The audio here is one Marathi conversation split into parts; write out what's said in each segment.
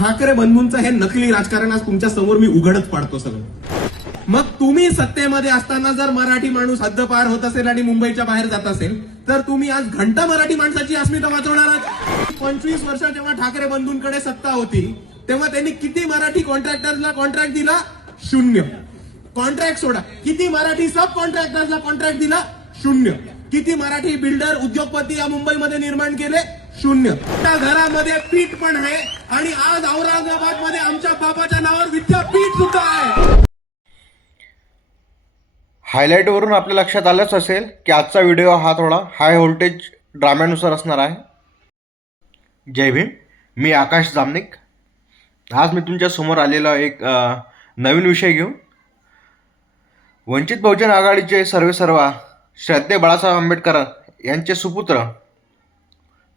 ठाकरे बंधूंचं हे नकली राजकारण आज तुमच्या समोर मी उघडच पाडतो सगळं. मग तुम्ही सत्तेमध्ये असताना जर मराठी माणूस हद्दपार होत असेल आणि मुंबईच्या बाहेर जात असेल तर तुम्ही आज घंटा मराठी माणसाची अस्मिता वाचवणार आहात. 25 वर्ष जेव्हा ठाकरे बंधूंकडे सत्ता होती तेव्हा त्यांनी किती मराठी कॉन्ट्रॅक्टर्सला कॉन्ट्रॅक्ट दिला? 0. कॉन्ट्रॅक्ट सोडा, किती मराठी सब कॉन्ट्रॅक्टर्सला कॉन्ट्रॅक्ट दिला? 0. किती मराठी बिल्डर उद्योगपती या मुंबईमध्ये निर्माण केले? 0. त्या घरामध्ये पीठ पण आहे आणि आज औरंगाबाद मध्ये आमच्या बाबाच्या नावावर विद्यापीठ सुद्धा आहे. हायलाईटवरून आपल्या लक्षात आलंच असेल की आजचा व्हिडिओ हा थोडा हाय व्होल्टेज ड्राम्यानुसार असणार आहे. जय भीम, मी आकाश जामनिक. आज मी तुमच्या समोर आलेला एक नवीन विषय घेऊन वंचित बहुजन आघाडीचे सर्वेसर्वा श्रद्धेय बाळासाहेब आंबेडकर यांचे सुपुत्र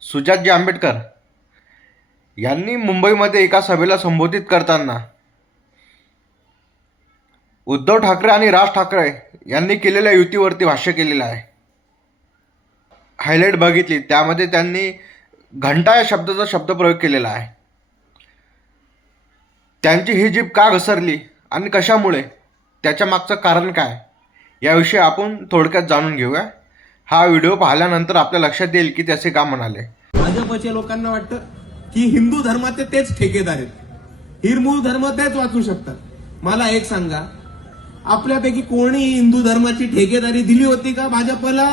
सुजातजी आंबेडकर यांनी मुंबईमध्ये एका सभेला संबोधित करताना उद्धव ठाकरे आणि राज ठाकरे यांनी केलेल्या युतीवरती भाष्य केलेलं आहे. हायलाईट बघितली, त्यामध्ये त्यांनी घंटा या शब्दाचा शब्दप्रयोग केलेला आहे. त्यांची ही जीभ का घसरली आणि कशामुळे, त्याच्या मागचं कारण काय, याविषयी आपण थोडक्यात जाणून घेऊया. हा व्हिडिओ पाहिल्यानंतर आपल्या लक्षात येईल की त्याचे का म्हणाले. भाजपच्या लोकांना वाटतं की हिंदू धर्माचे तेच ठेकेदार आहेत, हिरमूळ धर्म तेच वाचू शकतात. मला एक सांगा, आपल्यापैकी कोणी हिंदू धर्माची ठेकेदारी दिली होती का भाजपला?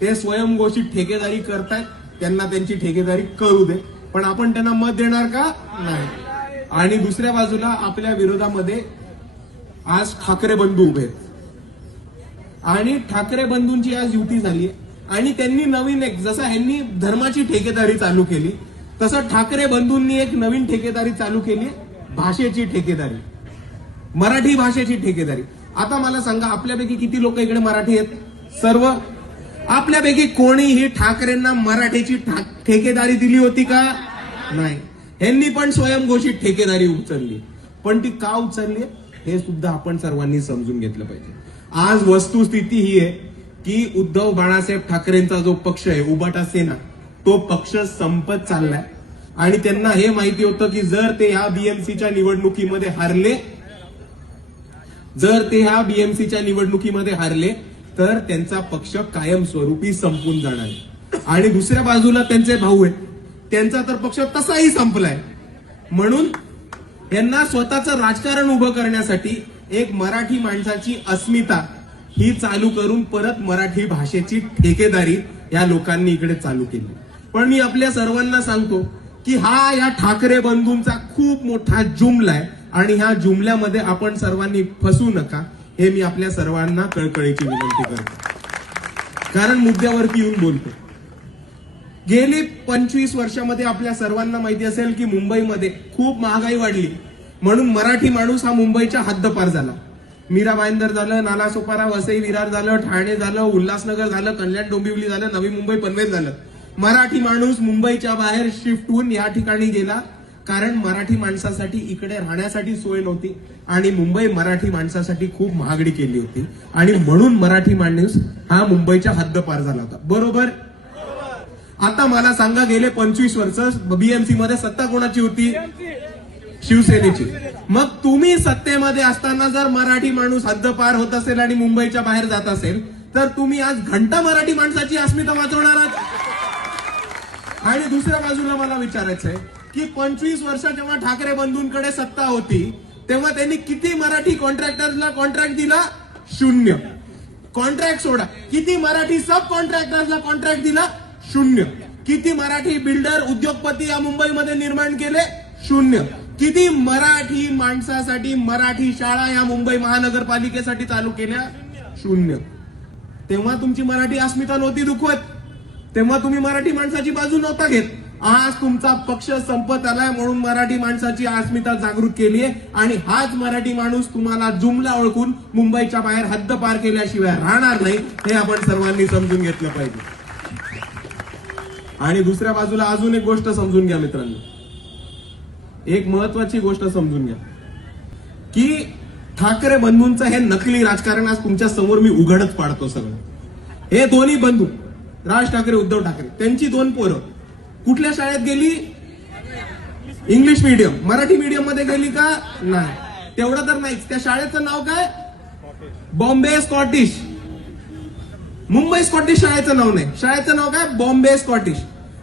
ते स्वयंघोषित ठेकेदारी करतायत, त्यांना त्यांची ठेकेदारी करू दे, पण आपण त्यांना मत देणार का? नाही. आणि दुसऱ्या बाजूला आपल्या विरोधामध्ये आज ठाकरे बंधू उभे आहेत आणि ठाकरे बंधूंची आज युती झाली आणि त्यांनी नवीन एक, जसं ह्यांनी धर्माची ठेकेदारी चालू केली तसं ठाकरे बंधूंनी एक नवीन ठेकेदारी चालू केली, भाषेची ठेकेदारी, मराठी भाषेची ठेकेदारी. आता मला सांगा, आपल्यापैकी किती लोक इकडे मराठी आहेत? सर्व. आपल्यापैकी कोणीही ठाकरेंना मराठीची ठेकेदारी दिली होती का? नाही. ह्यांनी पण स्वयंघोषित ठेकेदारी उचलली, पण ती का उचलली हे सुद्धा आपण सर्वांनी समजून घेतलं पाहिजे. आज वस्तुस्थिती ही आहे की उद्धव बाळासाहेब ठाकरेंचा जो पक्ष आहे, उबाटा सेना, तो पक्ष संपत चाललाय आणि त्यांना हे माहिती होतं की जर ते ह्या बीएमसीच्या निवडणुकीमध्ये हारले तर त्यांचा पक्ष कायमस्वरूपी संपून जाणार आहे. आणि दुसऱ्या बाजूला त्यांचे भाऊ आहेत, त्यांचा तर पक्ष तसाही संपलाय. म्हणून यांना स्वतःचं राजकारण उभं करण्यासाठी एक मराठी माणसाची अस्मिता ही चालू करून परत मराठी भाषेची ठेकेदारी या लोकांनी इकडे चालू केली. पण मी आपल्या सर्वांना सांगतो की हा या ठाकरे बंधूंचा खूप मोठा जुमला आहे आणि ह्या जुमल्यामध्ये आपण सर्वांनी फसू नका, हे मी आपल्या सर्वांना कळकळीची विनंती करतो. कारण मुद्द्यावरती येऊन बोलतो. गेली 25 वर्षामध्ये आपल्या सर्वांना माहिती असेल की मुंबईमध्ये खूप महागाई वाढली, म्हणून मराठी माणूस हा मुंबईच्या हद्दपार झाला. मीरा भाईंदर झालं, नालासोपारा, वसई विरार झालं, ठाणे झालं, उल्हासनगर झालं, कल्याण डोंबिवली झालं, नवी मुंबई पनवेल झालं. मराठी माणूस मुंबईच्या बाहेर शिफ्ट होऊन या ठिकाणी गेला, कारण मराठी माणसासाठी इकडे राहण्यासाठी सोय नव्हती आणि मुंबई मराठी माणसासाठी खूप महागडी केली होती आणि म्हणून मराठी माणूस हा मुंबईच्या हद्दपार झाला होता. बरोबर. आता मला सांगा, गेले 25 वर्ष बीएमसी मध्ये सत्ता कोणाची होती? शिवसेनेची. मग तुम्ही सत्तेमध्ये असताना जर मराठी माणूस हद्दपार होत असेल आणि मुंबईच्या बाहेर जात असेल तर तुम्ही आज घंटा मराठी माणसाची अस्मिता वाचवणार आहात. आणि दुसऱ्या बाजूला मला विचारायचं आहे की 25 वर्ष जेव्हा ठाकरे बंधूंकडे सत्ता होती तेव्हा त्यांनी किती मराठी कॉन्ट्रॅक्टर्सला कॉन्ट्रॅक्ट दिला? 0. कॉन्ट्रॅक्ट सोडा, किती मराठी सब कॉन्ट्रॅक्टर्सला कॉन्ट्रॅक्ट दिला? 0. किती मराठी बिल्डर उद्योगपती या मुंबईमध्ये निर्माण केले? 0. किती मराठी माणसासाठी मराठी शाळा या मुंबई महानगरपालिकेसाठी चालू केल्या? 0. तेव्हा तुमची मराठी अस्मिता नव्हती दुखवत, तेव्हा तुम्ही मराठी माणसाची बाजू नव्हता घेत. आज तुमचा पक्ष संपत आलाय म्हणून मराठी माणसाची अस्मिता जागृत केली आहे आणि हाच मराठी माणूस तुम्हाला जुमला ओळखून मुंबईच्या बाहेर हद्द पार केल्याशिवाय राहणार नाही, हे आपण सर्वांनी समजून घेतलं पाहिजे. आणि दुसऱ्या बाजूला अजून एक गोष्ट समजून घ्या मित्रांनो, एक महत्वाची गोष्ट समजून घ्या की ठाकरे बंधूंचं हे नकली राजकारण आज तुमच्या समोर मी उघडच पाडतो सगळं. हे दोन्ही बंधू, राज ठाकरे, उद्धव ठाकरे, त्यांची 2 पोरं कुठल्या शाळेत गेली? English medium. मराठी मीडियम मध्ये गेली का? नाही. तेवढं तर नाहीच. त्या शाळेचं नाव काय? बॉम्बे स्कॉटिश. मुंबई स्कॉटिश शाळेचं नाव नाही. शाळेचं नाव काय? बॉम्बे स्कॉटिश.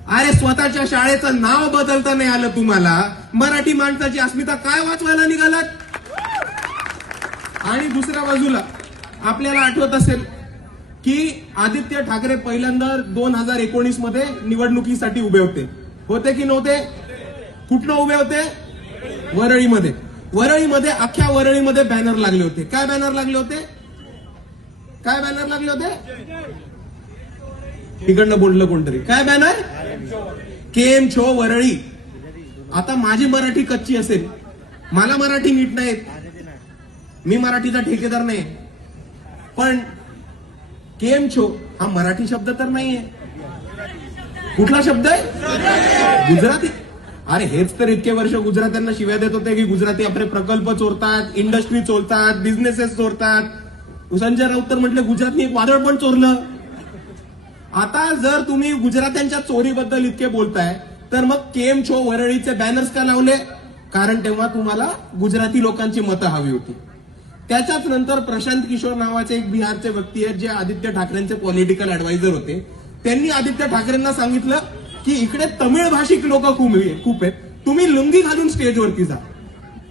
अरे स्वतःच्या शाळेचं नाव बदलता नाही आलं तुम्हाला, मराठी माणसाची अस्मिता काय वाचवायला निघालात? आणि दुसऱ्या बाजूला आपल्याला आठवत असेल की आदित्य ठाकरे पहिल्यांदा 2019 मध्ये निवडणुकीसाठी उभे होते की नव्हते? कुठनं उभे होते? वरळीमध्ये. वरळीमध्ये अख्ख्या वरळीमध्ये बॅनर लागले होते. काय बॅनर लागले होते? काय बॅनर लागले होते? तिकडनं बोललं कोणतरी. काय बॅनर? केम छो वरळी. आता माझी मराठी कच्ची असेल, मला मराठी नीट नाही, मी मराठीचा ठेकेदार नाही, पण केम छो हा मराठी शब्द तर नाहीये. कुठला शब्द आहे? गुजराती. अरे हेच तर इतके वर्ष गुजरात्यांना शिव्या देत होते की गुजराती आपले प्रकल्प चोरतात, इंडस्ट्री चोरतात, बिझनेसेस चोरतात. संजय राऊत तर म्हटलं गुजरातनी एक वादळ पण चोरलं. आता जर तुम्ही गुजरात्यांच्या चोरीबद्दल इतके बोलताय तर मग केम छो वरळीचे बॅनर्स का लावले? कारण तेव्हा तुम्हाला गुजराती लोकांची मतं हवी होती. त्याच्याच नंतर प्रशांत किशोर नावाचे एक बिहारचे व्यक्ती आहेत जे आदित्य ठाकरेंचे पॉलिटिकल ऍडवायझर होते. त्यांनी आदित्य ठाकरेंना सांगितलं की इकडे तमिळ भाषिक लोक खूप आहेत, तुम्ही लुंगी घालून स्टेजवरती जा.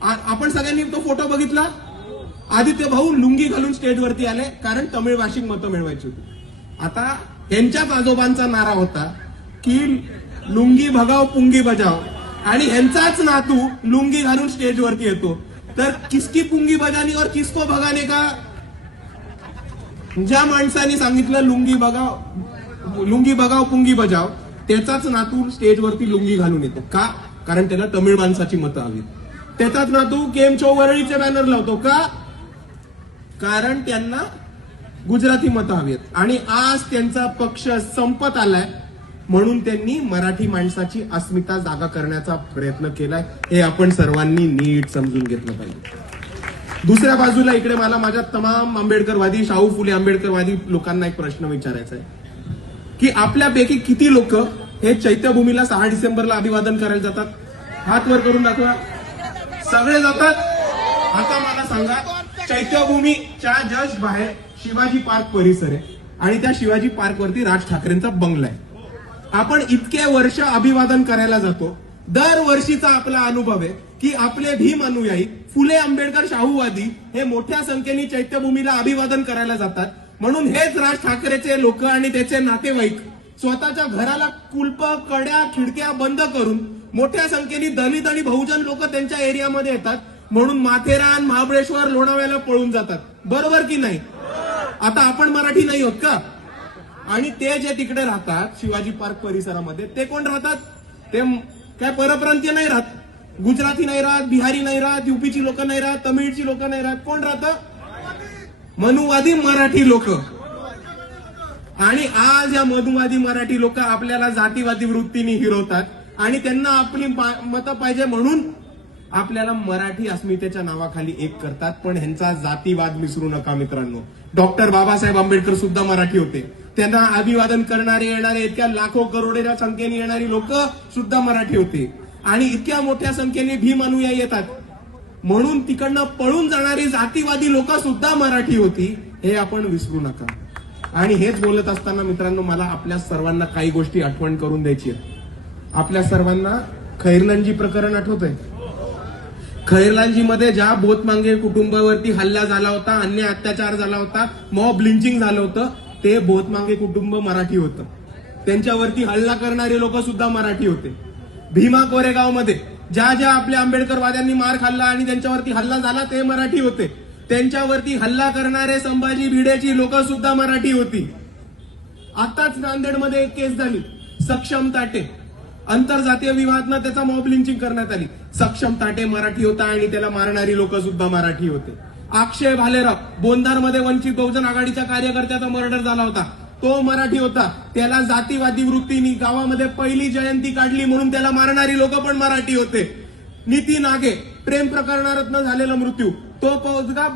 आपण सगळ्यांनी तो फोटो बघितला. आदित्य भाऊ लुंगी घालून स्टेजवरती आले कारण तमिळ भाषिक मतं मिळवायची होती. आता यांच्याच आजोबांचा नारा होता की लुंगी भगाव पुंगी बजाव, आणि ह्यांचाच नातू लुंगी घालून स्टेजवरती येतो. तर किसकी पुंगी बजानी और किसको भगाने का? ज्या माणसाने सांगितलं लुंगी बगाव पुंगी बजाव, त्याचाच नातू स्टेजवरती लुंगी घालून येतो. का? कारण त्याला तमिळ माणसाची मतं हवी. त्याचाच नातू केम छो वरळीचे बॅनर लावतो. का? कारण त्यांना गुजराती मतं हवी आहेत. आणि आज त्यांचा पक्ष संपत आलाय म्हणून त्यांनी मराठी माणसाची अस्मिता जागा करण्याचा प्रयत्न केलाय. हे आपण सर्वांनी नीट समजून घेतलं पाहिजे. दुसऱ्या बाजूला इकडे मला माझ्या तमाम आंबेडकरवादी, शाहू फुले आंबेडकरवादी लोकांना एक प्रश्न विचारायचा आहे की आपल्यापैकी किती लोक हे चैत्यभूमीला 6 डिसेंबरला अभिवादन करायला जातात? हात वर करून दाखवा. सगळे जातात. आता मला सांगा, चैत्यभूमीच्या जस्ट बाहेर शिवाजी पार्क परिसर आहे आणि त्या शिवाजी पार्क वरती राज ठाकरेंचा बंगला आहे. आपण इतके वर्ष अभिवादन करायला जातो. दरवर्षीचा आपला अनुभव आहे की आपले भीम अनुयायी, फुले आंबेडकर शाहूवादी हे मोठ्या संख्येने चैत्यभूमीला अभिवादन करायला जातात. म्हणून हेच राज ठाकरेचे लोक आणि त्याचे नातेवाईक स्वतःच्या घराला कुलप, कड्या, खिडक्या बंद करून मोठ्या संख्येने दलित आणि बहुजन लोक त्यांच्या एरियामध्ये येतात. म्हणून माथेरान, महाबळेश्वर, लोणावळ्याला पळून जातात. बरोबर की नाही? आता आपण मराठी नाही होत का? आणि ते जे तिकडे राहतात शिवाजी पार्क परिसरामध्ये, ते कोण राहतात? ते काय परप्रांतीय नाही राहत, गुजराती नाही राहत, बिहारी नाही राहत, युपीची लोक नाही राहत, तमिळची लोक नाही राहत. कोण राहतं? मनुवादी मराठी लोक. आणि आज या मनुवादी मराठी लोक आपल्याला जातीवादी वृत्तीने हिरवतात आणि त्यांना आपली मतं पाहिजे म्हणून आपल्याला मराठी अस्मितेच्या नावाखाली एक करतात. पण ह्यांचा जातीवाद विसरू नका मित्रांनो. डॉक्टर बाबासाहेब आंबेडकर सुद्धा मराठी होते. त्यांना अभिवादन करणारे येणारे इतक्या लाखो करोडोच्या संख्येने येणारी लोक सुद्धा मराठी होते. आणि इतक्या मोठ्या संख्येने भीम अनुयायी येतात म्हणून तिकडनं पळून जाणारी जातीवादी लोक सुद्धा मराठी होती. हे आपण विसरू नका. आणि हेच बोलत असताना मित्रांनो, मला आपल्या सर्वांना काही गोष्टी आठवण करून द्यायची आहे. आपल्या सर्वांना खैरलांजी प्रकरण आठवतंय? खैरलांजीमध्ये ज्या बोतमांगे कुटुंबावरती हल्ला झाला होता, अन्याय अत्याचार झाला होता, मॉब लिंचिंग झालं होतं, ते बोतमांगे कुटुंब मराठी होतं. त्यांच्यावरती हल्ला करणारे लोक सुद्धा मराठी होते. भीमा कोरेगाव मध्ये ज्या ज्या आपल्या आंबेडकरवाद्यांनी मार खाल्ला आणि त्यांच्यावरती हल्ला झाला ते मराठी होते. त्यांच्यावरती हल्ला करणारे संभाजी भिडेची लोक सुद्धा मराठी होती. आताच नांदेडमध्ये एक केस झाली, सक्षम ताटे, आंतरजातीय विवादानं त्याचा मॉब लिंचिंग करण्यात आली. सक्षम ताटे मराठी होता आणि त्याला मारणारी लोक सुद्धा मराठी होते. अक्षय भालेराव, बोंदारमध्ये वंचित बहुजन आघाडीच्या कार्यकर्त्याचा मर्डर झाला होता, तो मराठी होता. त्याला जातीवादी वृत्तीने गावामध्ये पहिली जयंती काढली म्हणून त्याला मारणारी लोक पण मराठी होते. नीती नागे, प्रेम प्रकरणारत्न झालेला मृत्यू, तो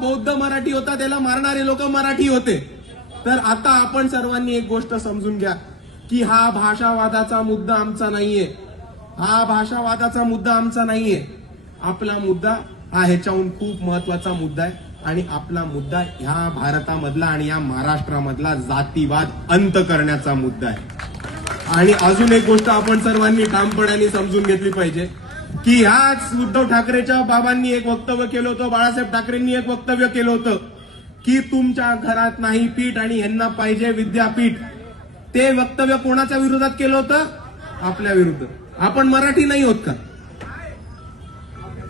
बौद्ध मराठी होता, त्याला मारणारे लोक मराठी होते. तर आता आपण सर्वांनी एक गोष्ट समजून घ्या की हा भाषावादाचा मुद्दा आमचा नाहीये. हा भाषावादाचा मुद्दा आमचा नाहीये. आपला मुद्दा हा ह्याच्याहून खूप महत्वाचा मुद्दा आहे आणि आपला मुद्दा ह्या भारतामधला आणि या महाराष्ट्रामधला जातीवाद अंत करण्याचा मुद्दा आहे. आणि अजून एक गोष्ट आपण सर्वांनी ठामपणाने समजून घेतली पाहिजे की ह्याच उद्धव ठाकरेच्या बाबांनी एक वक्तव्य केलं होतं, बाळासाहेब ठाकरेंनी एक वक्तव्य केलं होतं की तुमच्या घरात नाही पीठ आणि ह्यांना पाहिजे विद्यापीठ. ते वक्तव्य कोणाच्या विरोधात केलं होतं? आपल्या विरुद्ध. आपण मराठी नाही होत का?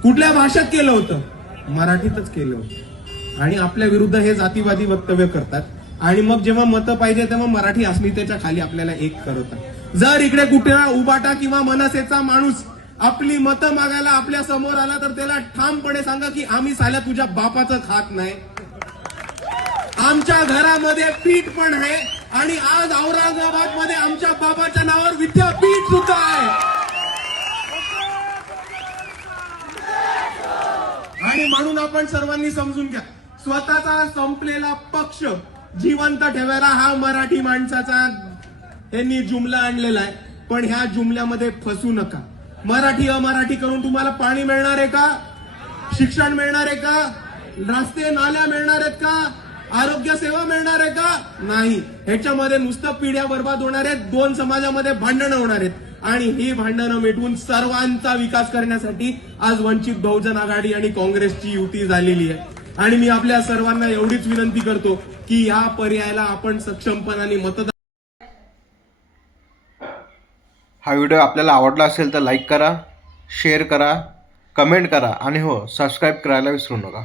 कुठल्या भाषेत केलं होतं? मराठीतच केलं होतं. आणि आपल्या विरुद्ध हे जातीवादी वक्तव्य करतात आणि मग जेव्हा मतं पाहिजे तेव्हा मराठी अस्मितेच्या खाली आपल्याला एक करतात. जर इकडे कुठे उबाटा किंवा मनसेचा माणूस आपली मतं मागायला आपल्या समोर आला तर त्याला ठामपणे सांगा की आम्ही साल्या तुझ्या बापाचं खात नाही. आमच्या घरामध्ये पीठ पण आहे आणि आज औरंगाबाद मध्ये आमच्या बाबाच्या नावावर विद्यापीठ सुद्धा आहे. आणि म्हणून आपण सर्वांनी समजून घ्या, स्वतःचा संपलेला पक्ष जिवंत ठेवायला हा मराठी माणसाचा यांनी जुमला आणलेला आहे. पण ह्या जुमल्यामध्ये फसू नका. मराठी अमराठी करून तुम्हाला पाणी मिळणार आहे का? शिक्षण मिळणार आहे का? रस्ते नाल्या मिळणार आहेत का? आरोग्य सेवा मिळणार आहे का? नाही. ह्याच्यामध्ये नुसतं पिढ्या बर्बाद होणार आहेत, दोन समाजामध्ये भांडणं होणार आहेत. आणि ही भांडणं मिटवून सर्वांचा विकास करण्यासाठी आज वंचित बहुजन आघाडी आणि काँग्रेसची युती झालेली आहे. आणि मी आपल्या सर्वांना एवढीच विनंती करतो की या पर्यायाला आपण सक्षमपणाने मतदान. हा व्हिडिओ आपल्याला आवडला असेल तर लाईक करा, शेअर करा, कमेंट करा आणि हो सबस्क्राईब करायला विसरू नका.